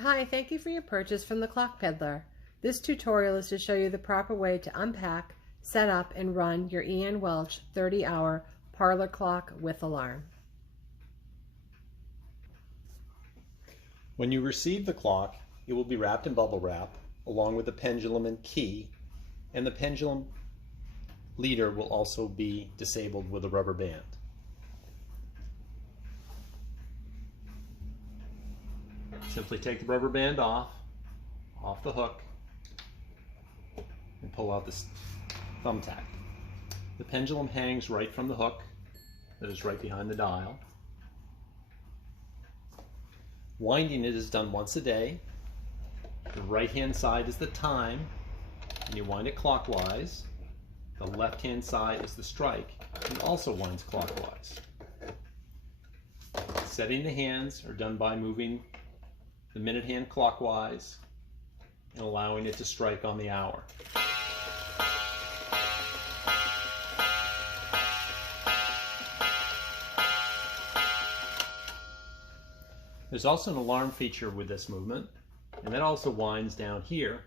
Hi, thank you for your purchase from The Clock Peddler. This tutorial is to show you the proper way to unpack, set up, and run your Welch 30-hour parlor clock with alarm. When you receive the clock, it will be wrapped in bubble wrap along with the pendulum and key, and the pendulum leader will also be disabled with a rubber band. Simply take the rubber band off the hook, and pull out this thumbtack. The pendulum hangs right from the hook that is right behind the dial. Winding it is done once a day. The right-hand side is the time, and you wind it clockwise. The left-hand side is the strike, and also winds clockwise. Setting the hands are done by moving the minute hand clockwise and allowing it to strike on the hour. There's also an alarm feature with this movement, and that also winds down here.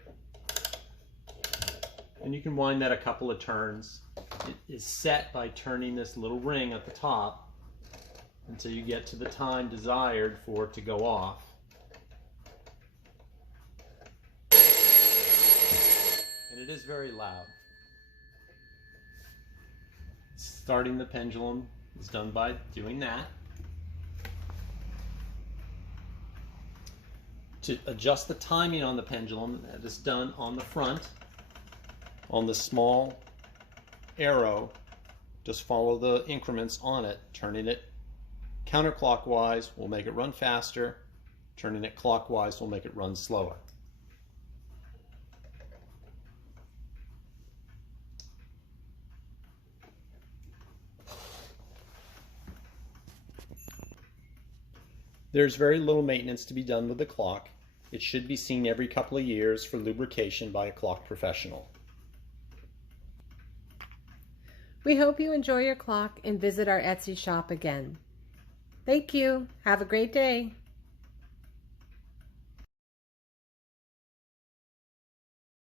And you can wind that a couple of turns. It is set by turning this little ring at the top until you get to the time desired for it to go off. And it is very loud. Starting the pendulum is done by doing that. To adjust the timing on the pendulum, that is done on the front. On the small arrow, just follow the increments on it. Turning it counterclockwise will make it run faster. Turning it clockwise will make it run slower. There's very little maintenance to be done with the clock. It should be seen every couple of years for lubrication by a clock professional. We hope you enjoy your clock and visit our Etsy shop again. Thank you. Have a great day.